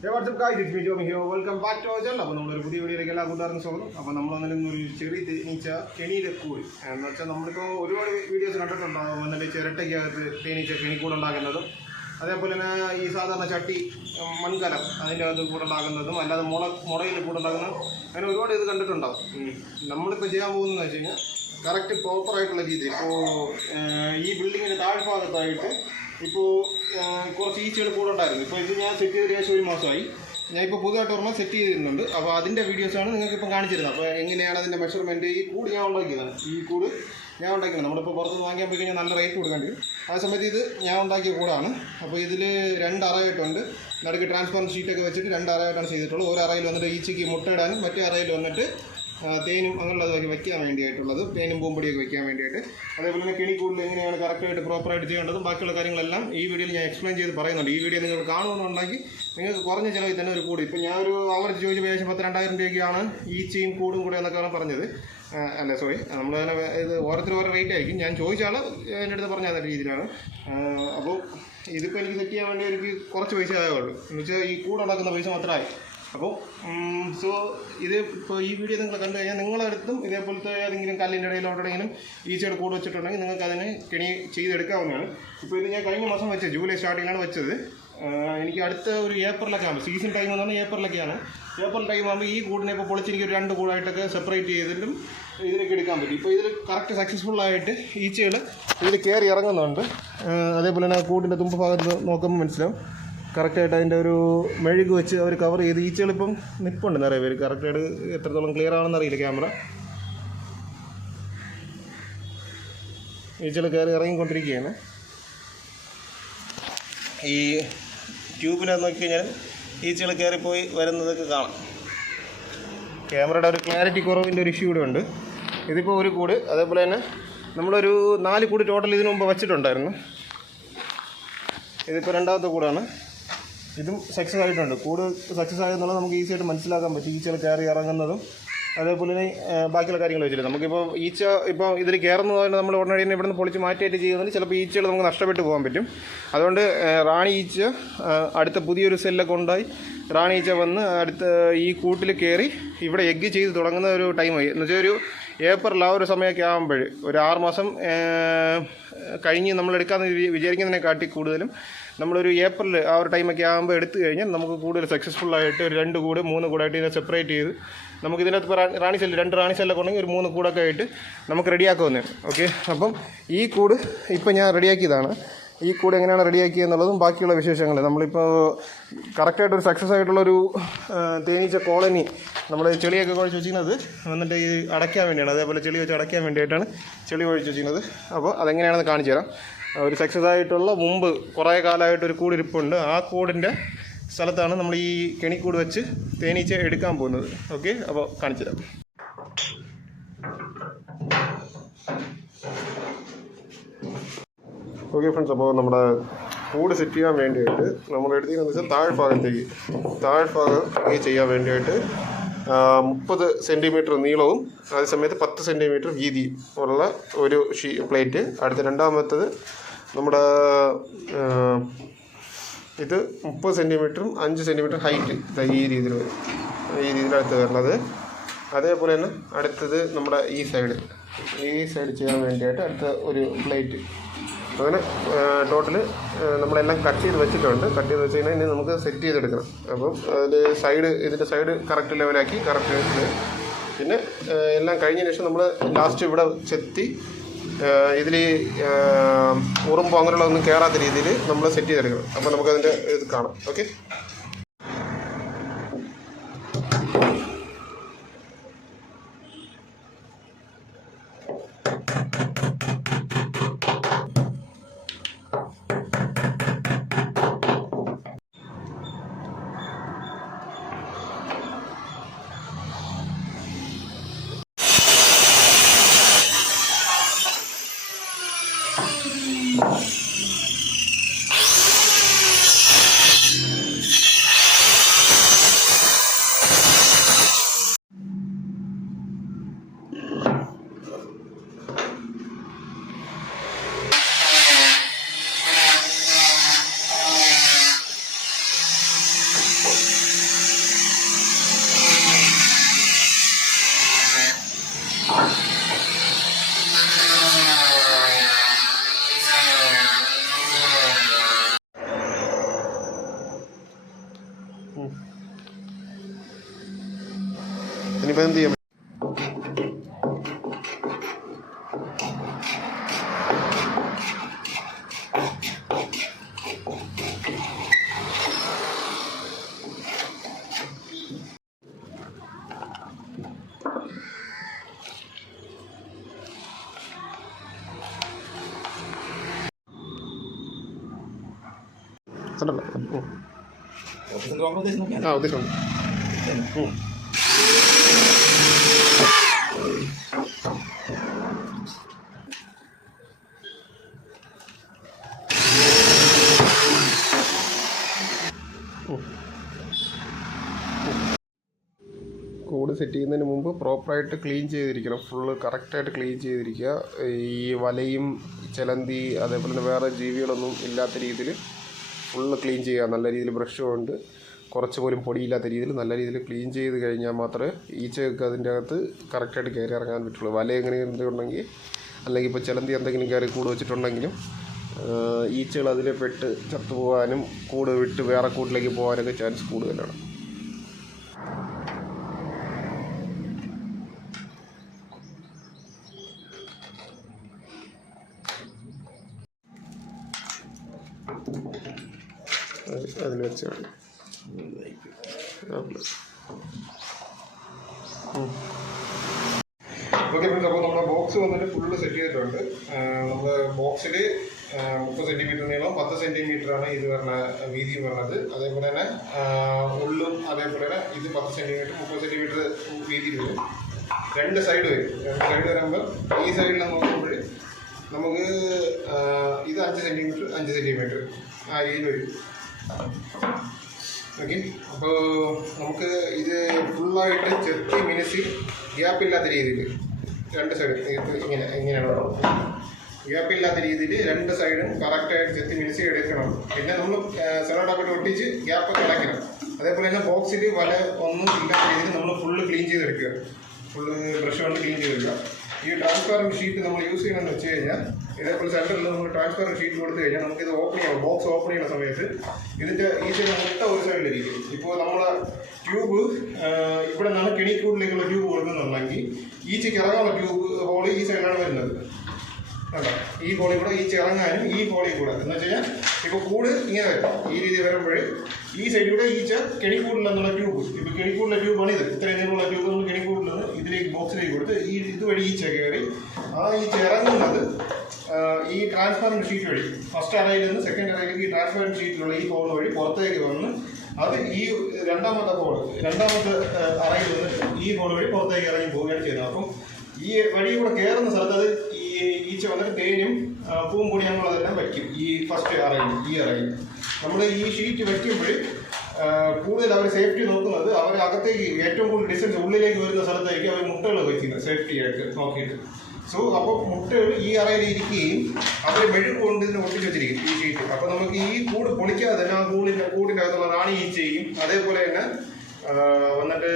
Hey, what's up guys? It's me Jomi here. Welcome back to our channel. അപ്പോൾ നമ്മളൊരു പുതിയ വീഡിയോയിലേക്ക് എല്ലാ കൂട്ടുകാർക്കും സ്വാഗതം. അപ്പോൾ നമ്മൾ വന്നിട്ട് ഒരു ചെറിയ തേനീച്ച കെണിയിലെ കൂട് എന്ന് വെച്ചാൽ നമ്മളിപ്പോൾ ഒരുപാട് വീഡിയോസ് കണ്ടിട്ടുണ്ടാകും. വന്നിട്ട് ചിരട്ടയ്ക്കകത്ത് തേനീച്ച കെണിക്കൂടുണ്ടാക്കുന്നതും അതേപോലെ തന്നെ ഈ സാധാരണ ചട്ടി മൺകലം അതിൻ്റെ അകത്ത് കൂടുണ്ടാക്കുന്നതും അല്ലാതെ മുളയിൽ കൂടുണ്ടാക്കുന്നതും അങ്ങനെ ഒരുപാട് ഇത് കണ്ടിട്ടുണ്ടാവും. നമ്മളിപ്പോൾ ചെയ്യാൻ പോകുന്നതെന്ന് വെച്ച് കഴിഞ്ഞാൽ കറക്റ്റ് പ്രോപ്പറായിട്ടുള്ള രീതി. ഇപ്പോൾ ഈ ബിൽഡിങ്ങിൻ്റെ താഴ്ഭാഗത്തായിട്ട് ഇപ്പോൾ കുറച്ച് ഈച്ചകൾ കൂടുണ്ടായിരുന്നു. ഇപ്പോൾ ഇത് ഞാൻ സെറ്റ് ചെയ്ത് ഏകദേശം 1 മാസമായി. ഞാൻ ഇപ്പോൾ പുതുതായിട്ട് ഒരെണ്ണം സെറ്റ് ചെയ്തിരുന്നുണ്ട്. അപ്പോൾ അതിൻ്റെ വീഡിയോസാണ് നിങ്ങൾക്കിപ്പം കാണിച്ചിരുന്നത്. അപ്പോൾ എങ്ങനെയാണ് അതിൻ്റെ മെഷർമെൻറ്റ്, ഈ കൂട് ഞാൻ ഉണ്ടാക്കിയതാണ്. ഈ കൂട് ഞാൻ ഉണ്ടാക്കിയത് നമ്മളിപ്പോൾ പുറത്തുനിന്ന് വാങ്ങിക്കാൻ പോയി കഴിഞ്ഞാൽ നല്ല റേറ്റ് കൊടുക്കേണ്ടി വരും. ആ സമയത്ത് ഇത് ഞാൻ ഉണ്ടാക്കിയ കൂടാണ്. അപ്പോൾ ഇതിൽ 2 അറയായിട്ടുണ്ട്. നടുക്ക് ട്രാൻസ്പെറൻറ്റ് ഷീറ്റൊക്കെ വെച്ചിട്ട് 2 അറയായിട്ടാണ് ചെയ്തിട്ടുള്ളത്. ഒരു അറയിൽ വന്നിട്ട് ഈച്ചയ്ക്ക് മുട്ടയിടാനും മറ്റേ അറയിൽ വന്നിട്ട് തേനും അങ്ങനെയുള്ളതൊക്കെ വയ്ക്കാൻ വേണ്ടിയിട്ടുള്ളത്, തേനും പൂമ്പൊടിയൊക്കെ വയ്ക്കാൻ വേണ്ടിയിട്ട്. അതേപോലെ തന്നെ കെണിക്കൂടിൽ എങ്ങനെയാണ് കറക്റ്റായിട്ട് പ്രോപ്പറായിട്ട് ചെയ്യേണ്ടതും ബാക്കിയുള്ള കാര്യങ്ങളെല്ലാം ഈ വീഡിയോയിൽ ഞാൻ എക്സ്പ്ലെയിൻ ചെയ്ത് പറയുന്നുണ്ട്. ഈ വീഡിയോ നിങ്ങൾ കാണുമെന്നുണ്ടെങ്കിൽ നിങ്ങൾക്ക് കുറഞ്ഞ ചിലവിൽ തന്നെ ഒരു കൂട്. ഇപ്പോൾ ഞാനൊരു അവർക്ക് ചോദിച്ചപ്പോൾ ഏകദേശം 10,000-2,000 രൂപയ്ക്കാണ് ഈച്ചയും കൂടും കൂടെ എന്നൊക്കെയാണ് പറഞ്ഞത്. അല്ല സോറി, നമ്മൾ തന്നെ ഇത് ഓരോരുത്തർ ഓരോ റേറ്റ് ആയിരിക്കും. ഞാൻ ചോദിച്ചാൽ എൻ്റെ അടുത്ത് പറഞ്ഞ അതേ രീതിയിലാണ്. അപ്പോൾ ഇതിപ്പോൾ എനിക്ക് സെറ്റ് ചെയ്യാൻ വേണ്ടി എനിക്ക് കുറച്ച് പൈസ ആയുള്ളൂ. എന്ന് വെച്ചാൽ ഈ കൂടുണ്ടാക്കുന്ന പൈസ മാത്രമായി. അപ്പോൾ സോ ഇത് ഇപ്പോൾ ഈ വീഡിയോ നിങ്ങൾ കണ്ടു കഴിഞ്ഞാൽ നിങ്ങളടുത്തും ഇതേപോലത്തെ ഏതെങ്കിലും കല്ലിൻ്റെ ഇടയിലോട്ടെങ്കിലും ഈച്ചയുടെ കൂട് വെച്ചിട്ടുണ്ടെങ്കിൽ നിങ്ങൾക്ക് അതിന് കെണി ചെയ്തെടുക്കാവുന്നതാണ്. ഇപ്പോൾ ഇത് ഞാൻ കഴിഞ്ഞ മാസം വെച്ചത്, ജൂലൈ സ്റ്റാർട്ടിങ്ങിലാണ് വെച്ചത്. എനിക്ക് അടുത്ത ഒരു ഏപ്രിലൊക്കെ ആകുമ്പോൾ, സീസൺ ടൈം എന്ന് പറഞ്ഞാൽ ഏപ്രിലൊക്കെയാണ്. ഏപ്രിൽ ടൈം ആകുമ്പോൾ ഈ കൂടിനെ ഇപ്പോൾ പൊളിച്ച് എനിക്ക് 2 കൂടായിട്ടൊക്കെ സെപ്പറേറ്റ് ചെയ്തിട്ടും ഇതിലേക്ക് എടുക്കാൻ പറ്റും. ഇപ്പോൾ ഇതിൽ കറക്റ്റ് സക്സസ്ഫുള്ളായിട്ട് ഈച്ചകൾ ഇതിൽ കയറി ഇറങ്ങുന്നുണ്ട്. അതേപോലെ തന്നെ കൂടിൻ്റെ തുമ്പ് ഭാഗത്ത് നോക്കുമ്പോൾ മനസ്സിലാവും കറക്റ്റായിട്ട് അതിൻ്റെ ഒരു മെഴുക് വെച്ച് അവർ കവർ ചെയ്ത്. ഈച്ചകളിപ്പം നിൽപ്പുണ്ട് നിറയെ പേര്. കറക്റ്റായിട്ട് എത്രത്തോളം ക്ലിയർ ആണെന്ന് അറിയില്ല ക്യാമറ. ഈച്ചകൾ കയറി ഇറങ്ങിക്കൊണ്ടിരിക്കുകയാണ്. ഈ ട്യൂബിനകത്ത് നോക്കിക്കഴിഞ്ഞാൽ ഈച്ചകൾ കയറിപ്പോയി വരുന്നതൊക്കെ കാണാം. ക്യാമറയുടെ ഒരു ക്ലാരിറ്റി കുറവിൻ്റെ ഒരു ഇഷ്യൂ കൂടെ ഉണ്ട്. ഇതിപ്പോൾ ഒരു കൂട്. അതേപോലെ തന്നെ നമ്മളൊരു 4 കൂട് ടോട്ടൽ ഇതിനു മുമ്പ് വച്ചിട്ടുണ്ടായിരുന്നു. ഇതിപ്പോൾ 2ാമത്തെ കൂടാണ്. ഇതും സക്സസ് ആയിട്ടുണ്ട്. കൂട് സക്സസ് ആയെന്നുള്ളത് നമുക്ക് ഈസിയായിട്ട് മനസ്സിലാക്കാൻ പറ്റും. ഈച്ചകൾ കയറി ഇറങ്ങുന്നതും അതേപോലെ തന്നെ ബാക്കിയുള്ള കാര്യങ്ങൾ വെച്ചിട്ട് നമുക്കിപ്പോൾ ഈച്ച ഇപ്പോൾ ഇതിൽ കയറുന്നതുകൊണ്ട് നമ്മൾ ഉടനടി തന്നെ ഇവിടുന്ന് പൊളിച്ച് മാറ്റിയിട്ട് ചെയ്യുന്നതിൽ ചിലപ്പോൾ ഈച്ചകൾ നമുക്ക് നഷ്ടപ്പെട്ടു പോകാൻ പറ്റും. അതുകൊണ്ട് റാണി ഈച്ച അടുത്ത പുതിയൊരു സെല്ലൊക്കെ ഉണ്ടായി റാണി ഈച്ച വന്ന് അടുത്ത ഈ കൂട്ടിൽ കയറി ഇവിടെ എഗ്ഗ് ചെയ്ത് തുടങ്ങുന്ന ഒരു ടൈമായി. എന്ന് വെച്ചാൽ ഒരു ഏപ്രിൽ ആ ഒരു സമയമൊക്കെ ആകുമ്പോൾ ഒരു 6 മാസം കഴിഞ്ഞ് നമ്മൾ എടുക്കാമെന്ന് വിചാരിക്കുന്നതിനെ കാട്ടി കൂടുതലും നമ്മളൊരു ഏപ്രിൽ ആ ഒരു ടൈമൊക്കെ ആകുമ്പോൾ എടുത്തു കഴിഞ്ഞാൽ നമുക്ക് കൂടുതൽ സക്സസ്ഫുള്ളായിട്ട് ഒരു 2 കൂട് 3 കൂടായിട്ട് ഇതിനെ സെപ്പറേറ്റ് ചെയ്ത് നമുക്ക് ഇതിനകത്ത് ഇപ്പോൾ റാണി സെല്ല് 2 റാണി സെല്ലൊക്കെ ഉണ്ടെങ്കിൽ ഒരു 3 കൂടൊക്കെ ആയിട്ട് നമുക്ക് റെഡിയാക്കാവുന്നതാണ്. ഓക്കെ, അപ്പം ഈ കൂട് ഇപ്പോൾ ഞാൻ റെഡിയാക്കിയതാണ്. ഈ കൂട് എങ്ങനെയാണ് റെഡിയാക്കിയെന്നുള്ളതും ബാക്കിയുള്ള വിശേഷങ്ങൾ നമ്മളിപ്പോൾ കറക്റ്റായിട്ടൊരു സക്സസ് ആയിട്ടുള്ളൊരു തേനീച്ച കോളനി നമ്മൾ ചെളിയൊക്കെ കുഴച്ച് വെച്ചിരുന്നത് വന്നിട്ട് ഈ അടയ്ക്കാൻ വേണ്ടിയാണ്. അതേപോലെ ചെളി വെച്ച് അടയ്ക്കാൻ വേണ്ടിയിട്ടാണ് ചെളി കുഴച്ച് വെച്ചിരുന്നത്. അപ്പോൾ അതെങ്ങനെയാണെന്ന് കാണിച്ചു തരാം. ഒരു സക്സസ് ആയിട്ടുള്ള മുമ്പ് കുറേ കാലമായിട്ടൊരു കൂടിരിപ്പുണ്ട്. ആ കൂടിൻ്റെ സ്ഥലത്താണ് നമ്മൾ ഈ കെണിക്കൂട് വെച്ച് തേനീച്ച എടുക്കാൻ പോകുന്നത്. ഓക്കെ, അപ്പോൾ കാണിച്ചു തരാം. ഓക്കെ ഫ്രണ്ട്സ്, അപ്പോൾ നമ്മുടെ കൂട് സെറ്റ് ചെയ്യാൻ വേണ്ടിയിട്ട് നമ്മൾ എടുത്തിരിക്കുന്നത് വെച്ചാൽ താഴ്ഭാഗം ചെയ്യാൻ വേണ്ടിയിട്ട് 30 സെൻറ്റിമീറ്റർ നീളവും അതേസമയത്ത് 10 സെൻറ്റിമീറ്റർ വീതിയും ഉള്ള ഒരു പ്ലേറ്റ്. അടുത്ത 2ാമത്തത് നമ്മുടെ ഇത് 30 സെൻറ്റിമീറ്ററും 5 സെൻറ്റിമീറ്റർ ഹൈറ്റ് ഈ രീതിയിലടുത്ത് വരുന്നത്. അതേപോലെ തന്നെ അടുത്തത് നമ്മുടെ ഈ സൈഡ് ചെയ്യാൻ വേണ്ടിയിട്ട് അടുത്ത ഒരു പ്ലേറ്റ്. അങ്ങനെ ടോട്ടൽ നമ്മളെല്ലാം കട്ട് ചെയ്ത് വെച്ചിട്ടുണ്ട്. കട്ട് ചെയ്ത് വെച്ച് കഴിഞ്ഞാൽ ഇനി നമുക്ക് സെറ്റ് ചെയ്തെടുക്കണം. അപ്പം അതിൽ ഇതിൻ്റെ സൈഡ് കറക്റ്റ് ലെവലാക്കി കറക്റ്റ് പിന്നെ എല്ലാം കഴിഞ്ഞതിന് ശേഷം നമ്മൾ ലാസ്റ്റ് ഇവിടെ ചെത്തി ഇതിൽ ഉറുമ്പോ അങ്ങനെയുള്ളതൊന്നും കയറാത്ത രീതിയിൽ നമ്മൾ സെറ്റ് ചെയ്തെടുക്കണം. അപ്പോൾ നമുക്കതിൻ്റെ ഇത് കാണാം. ഓക്കെ, ഇനിയിപ്പോൾ എന്ത് ചെയ്യാം? ഉദ്ദേശം കൂട് സെറ്റ് ചെയ്യുന്നതിന് മുമ്പ് പ്രോപ്പറായിട്ട് ക്ലീൻ ചെയ്തിരിക്കണം. ഫുള്ള് കറക്റ്റായിട്ട് ക്ലീൻ ചെയ്തിരിക്കുക. ഈ വലയും ചിലന്തി അതേപോലെ തന്നെ വേറെ ജീവികളൊന്നും ഇല്ലാത്ത രീതിയിൽ ഫുള്ള് ക്ലീൻ ചെയ്യുക. നല്ല രീതിയിൽ ബ്രഷ് കൊണ്ട് കുറച്ച് പോലും പൊടിയില്ലാത്ത രീതിയിൽ നല്ല രീതിയിൽ ക്ലീൻ ചെയ്ത് കഴിഞ്ഞാൽ മാത്രമേ ഈച്ചയൊക്കെ അതിൻ്റെ അകത്ത് കറക്റ്റായിട്ട് കയറി ഇറങ്ങാൻ പറ്റുള്ളൂ. വല എങ്ങനെ എന്തുണ്ടെങ്കിൽ അല്ലെങ്കിൽ ഇപ്പോൾ ചിലന്തി എന്തെങ്കിലും കയറി കൂട് വെച്ചിട്ടുണ്ടെങ്കിലും ഈച്ചകൾ അതിൽ പെട്ട് ചത്തുപോകാനും കൂട് വിട്ട് വേറെ കൂട്ടിലേക്ക് പോകാനൊക്കെ ചാൻസ് കൂടുതലാണ്. അതിൽ വെച്ചാണ് ഓക്കെ ഫ്രണ്ട്സ്. അപ്പോൾ നമ്മുടെ ബോക്സ് വന്നിട്ട് ഫുള്ള് സെറ്റ് ചെയ്തിട്ടുണ്ട്. നമ്മുടെ ബോക്സിൽ 30 സെൻറ്റിമീറ്റർ നീളം, 10 സെൻറ്റിമീറ്ററാണ് ഇത് പറഞ്ഞ വീതി പറഞ്ഞത്. അതേപോലെ തന്നെ ഉള്ളും അതേപോലെ തന്നെ ഇത് 10 സെൻറ്റിമീറ്റർ 30 സെൻറ്റിമീറ്റർ വീതിയിൽ വരും. രണ്ട് സൈഡ് വരും. രണ്ട് സൈഡ് വരുമ്പോൾ ഈ സൈഡിൽ നോക്കുമ്പോൾ നമുക്ക് ഇത് 5 സെൻറ്റിമീറ്റർ 5 സെൻറ്റിമീറ്റർ ആ രീതിയിൽ വരും. ഓക്കെ. അപ്പോൾ നമുക്ക് ഇത് ഫുള്ളായിട്ട് ചെത്തി മിനുസി ഗ്യാപ്പില്ലാത്ത രീതിയിൽ രണ്ട് സൈഡും ഇങ്ങനെയാണ് ഗ്യാപ്പില്ലാത്ത രീതിയിൽ രണ്ട് സൈഡും കറക്റ്റായിട്ട് ചെത്തി മിനുസി എടുക്കണം. പിന്നെ നമ്മൾ സെലോടാപ്പിട്ട് ഒട്ടിച്ച് ഗ്യാപ്പ് കളയ്ക്കണം. അതേപോലെ തന്നെ ബോക്സിൽ വല ഒന്നും ഇല്ലാത്ത രീതിയിൽ നമ്മൾ ഫുള്ള് ക്ലീൻ ചെയ്തെടുക്കുക. ഫുള്ള് ബ്രഷ് കൊണ്ട് ക്ലീൻ ചെയ്തെടുക്കുക. ഈ ട്രാൻസ്പാരൻറ്റ് ഷീറ്റ് നമ്മൾ യൂസ് ചെയ്യണമെന്ന് വെച്ച് കഴിഞ്ഞാൽ ഇതേപോലെ സെൻറ്ററിൽ നമ്മൾ ട്രാൻസ്പാരൻറ്റ് ഷീറ്റ് കൊടുത്തു കഴിഞ്ഞാൽ നമുക്കിത് ഓപ്പൺ ചെയ്യാം. ബോക്സ് ഓപ്പൺ ചെയ്യുന്ന സമയത്ത് ഇതിൻ്റെ ഈ സൈഡ് മുട്ട ഒരു സൈഡിലിരിക്കും. ഇപ്പോൾ നമ്മൾ ട്യൂബ് ഇവിടെ നിന്നാണ് കെണിക്കൂടിലേക്കുള്ള ട്യൂബ് കൊടുക്കുന്നുണ്ടെങ്കിൽ ഈച്ചയ്ക്ക് ഇറങ്ങാനുള്ള ട്യൂബ് ഹോള് ഈ സൈഡിലാണ് വരുന്നത്. അല്ല, ഈ ഹോളിൽ കൂടെ ഈച്ച ഇറങ്ങാനും ഈ ഹോളിൽ കൂടെ എന്ന് വെച്ച് കഴിഞ്ഞാൽ ഇപ്പോൾ കൂട് ഇങ്ങനെ വരും. ഈ രീതി വരുമ്പോൾ ഈ സൈഡിലൂടെ ഈച്ച കെണിക്കൂടിലെന്നുള്ള ട്യൂബ്, ഇപ്പോൾ കെണിക്കൂടിലെ ട്യൂബാണ് ഇത്. ഇത്രയും നീളമുള്ള ട്യൂബ് നമ്മൾ കെണിക്കൂടിൽ നിന്ന് ഇതിലേക്ക് ബോക്സിലേക്ക് കൊടുത്ത് ഈ ഇതുവഴി ഈച്ച കയറി ആ ഈച്ച ഇറങ്ങുന്നത് ഈ ട്രാൻസ്പാരൻറ്റ് ഷീറ്റ് വഴി ഫസ്റ്റ് അറയിൽ നിന്ന് സെക്കൻഡ് അറയിലേക്ക് ഈ ട്രാൻസ്പാരൻറ്റ് ഷീറ്റിലുള്ള ഈ ഹോൾ വഴി പുറത്തേക്ക് വന്ന് അത് ഈ രണ്ടാമത്തെ അറയിൽ നിന്ന് ഈ ഹോൾ വഴി പുറത്തേക്ക് ഇറങ്ങി പോവുകയാണ് ചെയ്യുന്നത്. അപ്പം ഈ വഴി കൂടെ കയറുന്ന സ്ഥലത്ത് അത് ഈ ഈച്ച വന്നിട്ട് തേനും പൂവും പൊടി ഞങ്ങളതെല്ലാം വയ്ക്കും. ഈ ഫസ്റ്റ് അറയിൽ ഈ അറയിൽ നമ്മൾ ഈ ഷീറ്റ് വയ്ക്കുമ്പോൾ കൂടുതൽ അവർ സേഫ്റ്റി നോക്കുന്നത് അവർ അകത്തേക്ക് ഏറ്റവും കൂടുതൽ ഡിസ്റ്റൻസ് ഉള്ളിലേക്ക് വരുന്ന സ്ഥലത്തേക്ക് അവർ മുട്ടകൾ വയ്ക്കുന്നത് സേഫ്റ്റി ആയിട്ട് നോക്കിയിട്ട്. സോ അപ്പോൾ മുട്ടകൾ ഈ അറയിൽ ഇരിക്കുകയും അവർ മെഴുക് കൊണ്ട് ഇതിന് ഒട്ടിച്ച് വെച്ചിരിക്കും ഈ ഷീറ്റ്. അപ്പോൾ നമുക്ക് ഈ കൂട് പൊളിക്കാതെ തന്നെ ആ കൂടിൻ്റെ അകത്തുള്ള റാണി ഈച്ചയും അതേപോലെ തന്നെ വന്നിട്ട്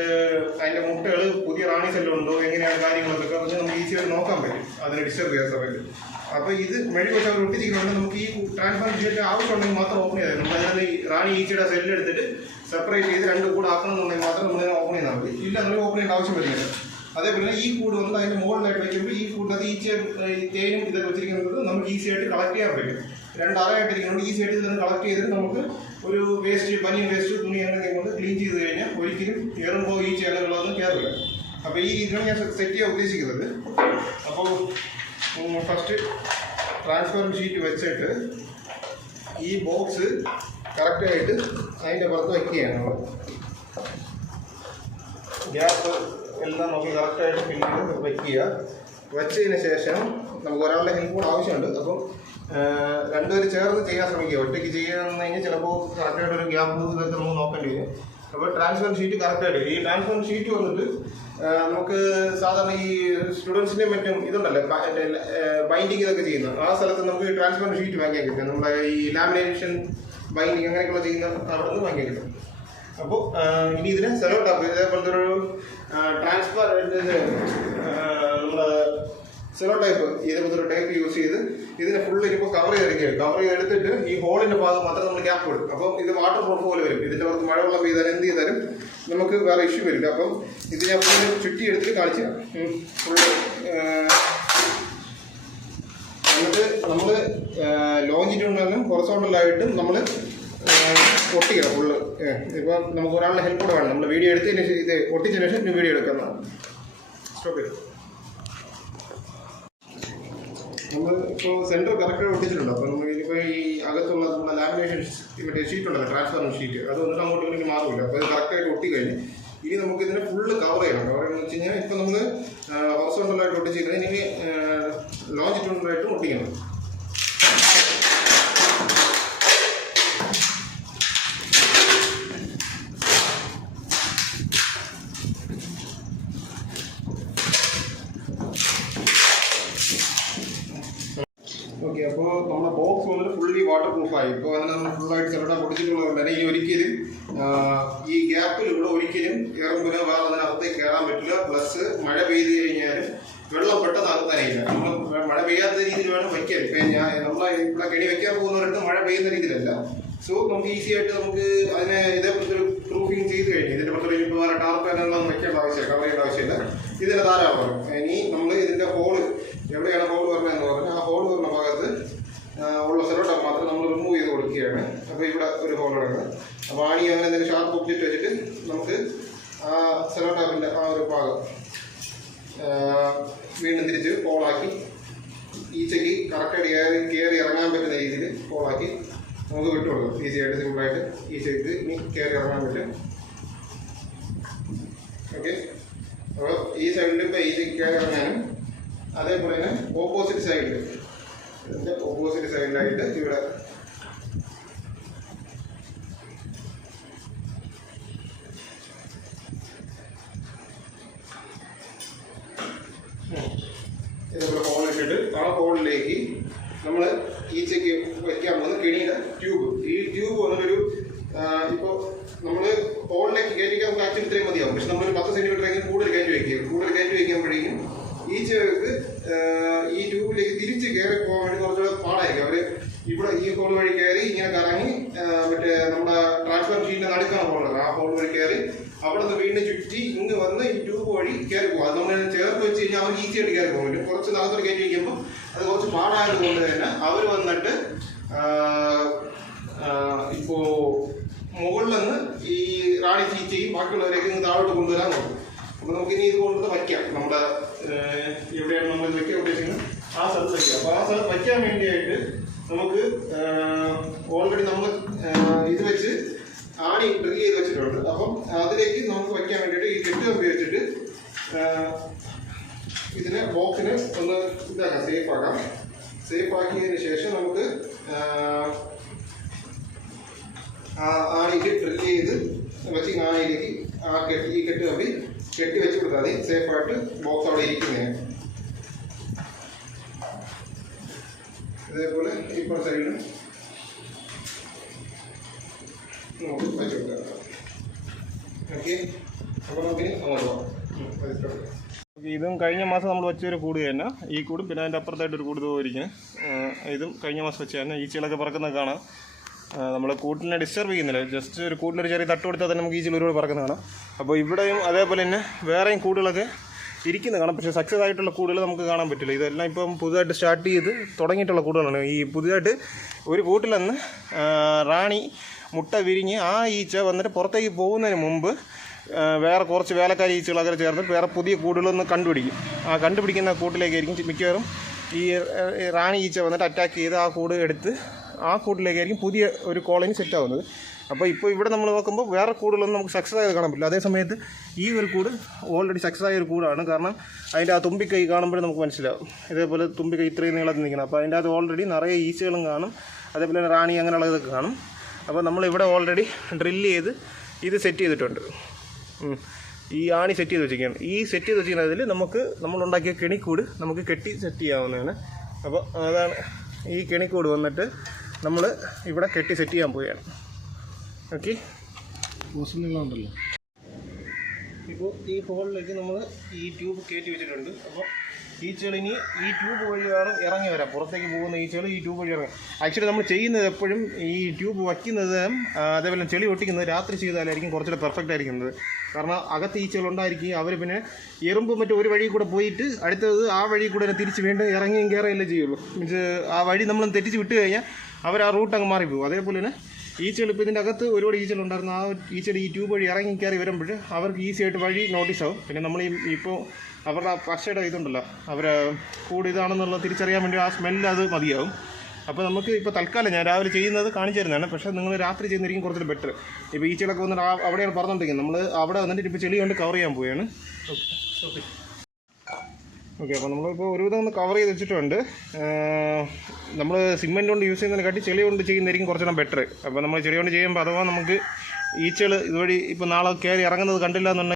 അതിൻ്റെ മുട്ടകൾ പുതിയ റാണി സെല്ലുണ്ടോ എങ്ങനെയാണ് കാര്യങ്ങളൊക്കെ അത് നമുക്ക് ഈസിയായിട്ട് നോക്കാൻ പറ്റും, അതിനെ ഡിസ്റ്റർബ് ചെയ്യാൻ സമയത്ത്. അപ്പോൾ ഇത് മെഴുക് വെച്ച് അവർ ഒട്ടിച്ചിരിക്കുന്നുണ്ട്. നമുക്ക് ഈ ട്രാൻസ്പാരൻറ്റ് ഷീറ്റ് ആവശ്യമുണ്ടെങ്കിൽ മാത്രം ഓപ്പൺ ചെയ്താൽ നമ്മൾ അതിനകത്ത് ഈ റാണി ഈച്ചയുടെ സെല്ല് എടുത്തിട്ട് സെപ്പറേറ്റ് ചെയ്ത് രണ്ട് കൂടെ ആക്കണമെന്നുണ്ടെങ്കിൽ മാത്രം നമ്മളിതിനെ ഓപ്പൺ ചെയ്താൽ മതി. ഇല്ല നമ്മൾ ഓപ്പൺ ചെയ്യേണ്ട ആവശ്യം വരുന്നില്ല. അതേപോലെ ഈ കൂട് വന്ന് അതിൻ്റെ മുകളിലായിട്ട് വയ്ക്കുമ്പോൾ ഈ കൂടിനകത്ത് ഈച്ച തേനും ഇതൊക്കെ വെച്ചിരിക്കുന്നത് നമുക്ക് ഈസിയായിട്ട് കളക്ട് ചെയ്യാൻ പറ്റും. രണ്ടറയായിട്ടിരിക്കുന്നുണ്ട് ഈസിയായിട്ട് ഇതൊന്ന് കളക്ട് ചെയ്തിട്ട് നമുക്ക് ഒരു വേസ്റ്റ് പനിയും വേസ്റ്റ് തുണി അങ്ങനെ കൊണ്ട് ക്ലീൻ ചെയ്ത് കഴിഞ്ഞാൽ ഒരിക്കലും കയറുമ്പോൾ ഈച്ച അങ്ങനെയുള്ളതൊന്നും കയറില്ല. അപ്പോൾ ഈ രീതിയിലാണ് ഞാൻ സെറ്റ് ചെയ്യാൻ ഉദ്ദേശിക്കുന്നത്. അപ്പോൾ ഫസ്റ്റ് ട്രാൻസ്പാരൻറ്റ് ഷീറ്റ് വെച്ചിട്ട് ഈ ബോക്സ് കറക്റ്റായിട്ട് അതിൻ്റെ പുറത്ത് വയ്ക്കുകയാണ് നമ്മൾ. ഗ്യാപ്പ് എല്ലാം നമുക്ക് കറക്റ്റായിട്ട് ഫില്ല് ചെയ്ത് വയ്ക്കുക. വെച്ചതിന് ശേഷം നമുക്ക് ഒരാളുടെ ഹെൽപ്പ് കൂടെ ആവശ്യമുണ്ട്. അപ്പം രണ്ടുപേർ ചേർന്ന് ചെയ്യാൻ ശ്രമിക്കുക. ഒറ്റയ്ക്ക് ചെയ്യാന്ന് കഴിഞ്ഞാൽ ചിലപ്പോൾ കറക്റ്റായിട്ടൊരു ഗ്യാപ്പ് ഇതൊക്കെ നമുക്ക് നോക്കേണ്ടി വരും. അപ്പോൾ ട്രാൻസ്പാരൻറ്റ് ഷീറ്റ് കറക്റ്റായിട്ട് ഈ ട്രാൻസ്പാരൻറ്റ് ഷീറ്റ് വന്നിട്ട് നമുക്ക് സാധാരണ ഈ സ്റ്റുഡൻസിൻ്റെയും മറ്റും ഇതുണ്ടല്ലോ ബൈൻഡിങ് ഇതൊക്കെ ചെയ്യുന്നത് ആ സ്ഥലത്ത് നമുക്ക് ഈ ട്രാൻസ്പാരൻറ്റ് ഷീറ്റ് വാങ്ങിക്കാൻ കിട്ടും. നമ്മുടെ ഈ ലാമിനേഷൻ ബൈൻഡിങ് അങ്ങനെയൊക്കെയുള്ള ചെയ്യുന്ന അവിടെ നിന്ന് വാങ്ങിക്കാൻ കിട്ടും. അപ്പോൾ ഇനി ഇതിന് സെലോ ടാപ്പ് ഇതേപോലത്തെ ഒരു ട്രാൻസ്പാരൻറ്റ് നമ്മുടെ സെലോ ടൈപ്പ് ഇതേപോലത്തെ ടൈപ്പ് യൂസ് ചെയ്ത് ഇതിനെ ഫുള്ള് ഇപ്പോൾ കവർ ചെയ്തെടുക്കുകയാണ്. കവർ ചെയ്തെടുത്തിട്ട് ഈ ഹോളിൻ്റെ ഭാഗം മാത്രം നമ്മൾ ഗ്യാപ്പ് കൊടുക്കും. അപ്പം ഇത് വാട്ടർ പ്രൂഫ് പോലെ വരും. ഇതിൻ്റെ പുറത്ത് മഴവെള്ളം പെയ്താലും എന്ത് ചെയ്താലും നമുക്ക് വേറെ ഇഷ്യൂ വരില്ല. അപ്പം ഇത് ഞാൻ ഫുള്ള് ചുറ്റി എടുത്തിട്ട് കാണിച്ചു തരാം. ഫുള്ള് എന്നിട്ട് നമ്മൾ ലോഞ്ചിറ്റ്യൂഡിനും ഹൊറിസോണ്ടലായിട്ടും നമ്മൾ ഒട്ടിക്കണം ഫുള്ള്. ഇപ്പോൾ നമുക്ക് ഒരാളുടെ ഹെൽപ്പ് കൂടെ വേണം. നമ്മൾ വീഡിയോ എടുത്തതിന് ശേഷം ഇത് ഒട്ടിച്ചതിന് ശേഷം വീഡിയോ എടുക്കുന്നതാണ്. സ്റ്റോപ്പ് ചെയ്തു. നമ്മൾ ഇപ്പോൾ സെൻറ്റർ കറക്റ്റായിട്ട് ഒട്ടിച്ചിട്ടുണ്ട്. അപ്പോൾ നമ്മൾ ഇതിപ്പോൾ ഈ അകത്തുള്ള നമ്മുടെ ലാമിനേഷൻ മറ്റേ ഷീറ്റ് ഉണ്ടല്ലോ, ട്രാൻസ്ഫോർമർ ഷീറ്റ്, അത് വന്നിട്ട് അങ്ങോട്ട് ഇങ്ങനെ മാറില്ല. അപ്പോൾ അത് കറക്റ്റായിട്ട് ഒട്ടിക്കഴിഞ്ഞ് ഇനി നമുക്ക് ഇതിനെ ഫുള്ള് കവർ ചെയ്യണം. കവർ ചെയ്യുന്നത് വെച്ച് കഴിഞ്ഞാൽ ഇപ്പോൾ നമ്മൾ ഹൊറിസോണ്ടലായിട്ട് ഒട്ടിച്ചിട്ട് ഇനി ലോഞ്ചിറ്റ്യൂഡിലായിട്ട് ഒട്ടിക്കണം. ഓക്കെ, അപ്പോൾ നമ്മുടെ ബോക്സ് വന്നിട്ട് ഫുള്ളി വാട്ടർ പ്രൂഫായി. ഇപ്പോൾ അതിനെ നമ്മൾ ഫുള്ളായിട്ട് ചിലവിടെ പൊടിച്ചിട്ടുള്ളത് തന്നെ ഈ ഒരിക്കലും ഈ ഗ്യാപ്പിലൂടെ ഒരിക്കലും കയറുമ്പോൾ വേറെ അതിനകത്തേക്ക് കയറാൻ പറ്റില്ല. പ്ലസ് മഴ പെയ്ത് കഴിഞ്ഞാൽ വെള്ളം പെട്ടെന്ന് അകത്താനില്ല. നമ്മൾ മഴ പെയ്യാത്ത രീതിയിൽ വേണം വയ്ക്കാൻ. ഇപ്പം നമ്മൾ ഇവിടെ കെണി വയ്ക്കാൻ പോകുന്നവരടുത്ത് മഴ പെയ്യുന്ന രീതിയിലല്ല. സോ നമുക്ക് ഈസി ആയിട്ട് നമുക്ക് അതിനെ ഇതേപോലത്തെ ഒരു പ്രൂഫിങ് ചെയ്ത് കഴിഞ്ഞു. ഇതിൻ്റെ പുറത്ത് ഇപ്പോൾ വേറെ ടാർപ്പാനൊന്നും വയ്ക്കേണ്ട ആവശ്യമില്ല, കവർ ചെയ്യേണ്ട ആവശ്യമില്ല. ഇതിൻ്റെ ധാരാളം. ഇനി നമ്മൾ ഇതിൻ്റെ ഹോള് എവിടെയാണ് ഹോൾ പറഞ്ഞതെന്ന് പറഞ്ഞാൽ ആ ഹോൾ പറഞ്ഞ ഭാഗത്ത് ഉള്ള സെലോട്ടാപ്പ് മാത്രം നമ്മൾ റിമൂവ് ചെയ്ത് കൊടുക്കുകയാണ്. അപ്പോൾ ഇവിടെ ഒരു ഹോൾ കിടക്കുന്നത്. അപ്പോൾ ആണി അങ്ങനെ എന്തെങ്കിലും ഷാർപ്പ് ഒബ്ജക്റ്റ് വെച്ചിട്ട് നമുക്ക് ആ സെലോട്ടാപ്പിൻ്റെ ആ ഒരു ഭാഗം വീണ്ടും തിരിച്ച് ഹോളാക്കി ഈച്ചയ്ക്ക് കറക്റ്റായിട്ട് കയറി ഇറങ്ങാൻ പറ്റുന്ന രീതിയിൽ ഹോളാക്കി നമുക്ക് വിട്ടുകൊടുക്കും. ഈസിയായിട്ട് സിമ്പിളായിട്ട് ഈച്ചയ്ക്ക് ഇനി കയറി ഇറങ്ങാൻ പറ്റും. ഓക്കെ, അപ്പോൾ ഈ സൈഡിൽ ഇപ്പോൾ ഈച്ചയ്ക്ക് കയറി ഇറങ്ങാനും അതേപോലെ തന്നെ ഓപ്പോസിറ്റ് സൈഡിൽ ഇതിൻ്റെ ഓപ്പോസിറ്റ് സൈഡിലായിട്ട് ഇവിടെ ഇതേപോലെ ഹോൾ ഇട്ടിട്ട് ആ ഹോളിലേക്ക് നമ്മൾ ഈച്ചയ്ക്ക് വയ്ക്കാൻ പോകുന്ന കെണിയുടെ ട്യൂബ്. ഈ ട്യൂബ് വന്നിട്ടൊരു ഇപ്പോൾ നമ്മൾ ഹോളിലേക്ക് കയറ്റിക്കാൻ നമുക്ക് ആക്ച്വലി ഇത്രയും മതിയാവും. പക്ഷെ നമ്മളൊരു 10 സെൻറ്റിമീറ്ററെങ്കിലും കൂടുതൽ കയറ്റി വയ്ക്കുക. കൂടുതൽ കയറ്റി വയ്ക്കുമ്പോഴേക്കും ഈച്ചകൾക്ക് ഈ ട്യൂബിലേക്ക് തിരിച്ച് കയറി പോകാൻ വേണ്ടി കുറച്ചുകൂടെ പാടായിരിക്കും. അവർ ഇവിടെ ഈ ഹോൾ വഴി കയറി ഇങ്ങനെ കറങ്ങി മറ്റേ നമ്മുടെ ട്രാൻസ്ഫർ ഷീറ്റിൻ്റെ നടുക്കാണ് ഹോളുള്ളത്. ആ ഹോൾ വഴി കയറി അവിടെ നിന്ന് വീണ്ടും ചുറ്റി ഇങ്ങ് വന്ന് ഈ ട്യൂബ് വഴി കയറി പോകും. അത് നമ്മൾ ചേർത്ത് വെച്ച് കഴിഞ്ഞാൽ അവർ ഈസിയായിട്ട് കയറി പോകാൻ പറ്റും. കുറച്ച് നാളത്തോടെ കയറ്റി വയ്ക്കുമ്പോൾ അത് കുറച്ച് പാടായത് കൊണ്ട് തന്നെ അവർ വന്നിട്ട് ഇപ്പോൾ മുകളിൽ നിന്ന് ഈ റാണി ചീച്ചയും ബാക്കിയുള്ളവരേക്ക് ഇങ്ങ് താഴോട്ട് കൊണ്ടുവരാൻ നോക്കും. അപ്പോൾ നമുക്കിനി ഇത് കൊണ്ടുവന്ന് വയ്ക്കാം. നമ്മുടെ എവിടെയാണ് നമ്മൾ വയ്ക്കാൻ ഉദ്ദേശിക്കുന്നത് ആ സ്ഥലത്ത് വയ്ക്കാം. അപ്പോൾ ആ സ്ഥലത്ത് വയ്ക്കാൻ വേണ്ടിയായിട്ട് നമുക്ക് ഓൾറെഡി നമ്മൾ ഇത് വെച്ച് ആണി ഡ്രിൽ ചെയ്ത് വെച്ചിട്ടുണ്ട്. അപ്പം അതിലേക്ക് നമുക്ക് വയ്ക്കാൻ വേണ്ടിയിട്ട് ഈ കെട്ട് ഉപയോഗിച്ചിട്ട് ഇതിനെ ബോക്സിന് ഒന്ന് ഇതാക്കാം, സേഫാക്കാം. സേഫാക്കിയതിന് ശേഷം നമുക്ക് ആണിക്ക് ഡ്രിൽ ചെയ്ത് വെച്ച് ആണിയിലേക്ക് ഈ കെട്ട് കമ്പി കെട്ടി വെച്ച് കൊടുത്താൽ മതി. സേഫായിട്ട് ബോക്സ് അവിടെ ഇരിക്കുന്നതാണ്. ഇതേപോലെ ഇപ്പോൾ സൈഡിലും നമുക്ക് വെച്ച് കൊടുക്കാം. ഓക്കെ, അപ്പോൾ നമുക്കിനി അങ്ങോട്ട് പോകാം. ഇതും കഴിഞ്ഞ മാസം നമ്മൾ വെച്ചൊരു കൂട് തന്നെ. ഈ കൂടും പിന്നെ അതിൻ്റെ അപ്പുറത്തായിട്ടൊരു കൂട് പോയിരിക്കുന്നത്. ഇതും കഴിഞ്ഞ മാസം വെച്ച് തന്നെ. ഈച്ചകളൊക്കെ പറക്കുന്നത് കാണാം. നമ്മൾ കൂട്ടിനെ ഡിസ്റ്റർബ് ചെയ്യുന്നില്ല. ജസ്റ്റ് ഒരു കൂട്ടിലൊരു ചെറിയ തട്ട് കൊടുത്താൽ തന്നെ നമുക്ക് ഈച്ചകൾ ഒരുപാട് പറക്കുന്നത് കാണാം. അപ്പോൾ ഇവിടെയും അതേപോലെ തന്നെ വേറെയും കൂടുകളൊക്കെ ഇരിക്കുന്നത് കാണാം. പക്ഷേ സക്സസ് ആയിട്ടുള്ള കൂടുകൾ നമുക്ക് കാണാൻ പറ്റില്ല. ഇതെല്ലാം ഇപ്പം പുതുതായിട്ട് സ്റ്റാർട്ട് ചെയ്ത് തുടങ്ങിയിട്ടുള്ള കൂടുകളാണ്. ഈ പുതുതായിട്ട് ഒരു കൂട്ടിൽ നിന്ന് റാണി മുട്ട വിരിഞ്ഞ് ആ ഈച്ച വന്നിട്ട് പുറത്തേക്ക് പോകുന്നതിന് മുമ്പ് വേറെ കുറച്ച് വേലക്കാരി ഈച്ചകളൊക്കെ ചേർന്നിട്ട് വേറെ പുതിയ കൂടുകളൊന്ന് കണ്ടുപിടിക്കും. ആ കണ്ടുപിടിക്കുന്ന കൂട്ടിലേക്കായിരിക്കും മിക്കവാറും ഈ റാണി ഈച്ച വന്നിട്ട് അറ്റാക്ക് ചെയ്ത് ആ കൂട് എടുത്ത് ആ കൂട്ടിലേക്കായിരിക്കും പുതിയ ഒരു കോളനി സെറ്റ് ആവുന്നത്. അപ്പോൾ ഇപ്പോൾ ഇവിടെ നമ്മൾ നോക്കുമ്പോൾ വേറെ കൂടുകളൊന്നും നമുക്ക് സക്സസ് ആയത് കാണാൻ പറ്റില്ല. അതേ സമയത്ത് ഈ ഒരു കൂട് ഓൾറെഡി സക്സസ് ആയ ഒരു കൂടാണ്. കാരണം അതിൻ്റെ ആ തുമ്പിക്കൈ കാണുമ്പോഴേ നമുക്ക് മനസ്സിലാവും. ഇതേപോലെ തുമ്പിക്കൈ ഇത്രയും നീളത്തിൽ നിൽക്കണം. അപ്പോൾ അതിൻ്റെ അത് ഓൾറെഡി നിറയെ ഈച്ചകളും കാണും. അതേപോലെ തന്നെ റാണി അങ്ങനെയുള്ളതൊക്കെ കാണും. അപ്പോൾ നമ്മളിവിടെ ഓൾറെഡി ഡ്രില്ല് ചെയ്ത് ഇത് സെറ്റ് ചെയ്തിട്ടുണ്ട്. ഈ ആണി സെറ്റ് ചെയ്ത് വെച്ചിരിക്കുകയാണ്. ഈ സെറ്റ് ചെയ്ത് വെച്ചിരിക്കുന്നതിൽ നമുക്ക് നമ്മളുണ്ടാക്കിയ കെണിക്കൂട് നമുക്ക് കെട്ടി സെറ്റ് ചെയ്യാവുന്നതാണ്. അപ്പോൾ അതാണ് ഈ കെണിക്കൂട് വന്നിട്ട് നമ്മൾ ഇവിടെ കെട്ടി സെറ്റ് ചെയ്യാൻ പോവുകയാണ്. ഓക്കെ, ഉണ്ടല്ലോ. ഇപ്പോൾ ഈ ഹോളിലേക്ക് നമ്മൾ ഈ ട്യൂബ് കയറ്റി വെച്ചിട്ടുണ്ട്. അപ്പോൾ ഈച്ചകൾ ഇനി ഈ ട്യൂബ് വഴിയാണ് ഇറങ്ങി വരാം. പുറത്തേക്ക് പോകുന്ന ഈച്ചകൾ ഈ ട്യൂബ് വഴി ഇറങ്ങും. ആക്ച്വലി നമ്മൾ ചെയ്യുന്നത് എപ്പോഴും ഈ ട്യൂബ് വയ്ക്കുന്നത് അതേപോലെ ചെളി ഒട്ടിക്കുന്നത് രാത്രി ചെയ്താലായിരിക്കും കുറച്ചുകൂടെ പെർഫെക്റ്റ് ആയിരിക്കുന്നത്. കാരണം അകത്ത് ഈച്ചകളുണ്ടായിരിക്കും. അവർ പിന്നെ എറുമ്പ് മറ്റു ഒരു വഴി കൂടെ പോയിട്ട് അടുത്തത് ആ വഴി കൂടെ തന്നെ തിരിച്ച് വീണ്ടും ഇറങ്ങിയും കയറിയല്ലേ ചെയ്യുള്ളൂ. മീൻസ് ആ വഴി നമ്മൾ തെറ്റിച്ച് വിട്ട് കഴിഞ്ഞാൽ അവർ ആ റൂട്ട് അങ്ങ് മാറിപ്പോകും. അതേപോലെ തന്നെ ഈച്ചകൾ ഇപ്പോൾ ഇതിൻ്റെ അകത്ത് ഒരുപാട് ഈച്ചകളുണ്ടായിരുന്നു. ആ ഈച്ചകൾ ഈ ട്യൂബ് വഴി ഇറങ്ങി കയറി വരുമ്പോൾ അവർക്ക് ഈസി ആയിട്ട് വഴി നോട്ടീസ് ആവും. പിന്നെ നമ്മൾ ഇപ്പോൾ അവരുടെ പശയുടെ ഇതുണ്ടല്ലോ, അവരെ കൂട് ഇതാണെന്നുള്ളത് തിരിച്ചറിയാൻ വേണ്ടി ആ സ്മെല്ല് അത് മതിയാവും. അപ്പോൾ നമുക്ക് ഇപ്പോൾ തൽക്കാലം ഞാൻ രാവിലെ ചെയ്യുന്നത് കാണിച്ചു തരുന്നതാണ്. പക്ഷേ നിങ്ങൾ രാത്രി ചെയ്യുന്നതായിരിക്കും കുറച്ചുകൂടി ബെറ്റർ. ഇപ്പോൾ ഈച്ചകളൊക്കെ വന്നിട്ട് അവിടെയാണ് പറഞ്ഞുകൊണ്ടിരിക്കുന്നത്. നമ്മൾ അവിടെ വന്നിട്ട് ഇപ്പോൾ ചെളി കൊണ്ട് കവർ ചെയ്യാൻ പോവുകയാണ്. ഓക്കെ, അപ്പോൾ നമ്മളിപ്പോൾ ഒരുവിധം ഒന്ന് കവർ ചെയ്ത് വെച്ചിട്ടുണ്ട്. നമ്മൾ സിമെൻറ്റ് കൊണ്ട് യൂസ് ചെയ്യുന്നതിനെക്കാട്ടി ചെളി കൊണ്ട് ചെയ്യുന്നതായിരിക്കും കുറച്ചുകൂടെ ബെറ്റർ. അപ്പോൾ നമ്മൾ ചെളി കൊണ്ട് ചെയ്യുമ്പോൾ അഥവാ നമുക്ക് ഈച്ചകൾ ഇതുവഴി ഇപ്പോൾ നാളെ കയറി ഇറങ്ങുന്നത് കണ്ടില്ല എന്നുണ്ടെങ്കിൽ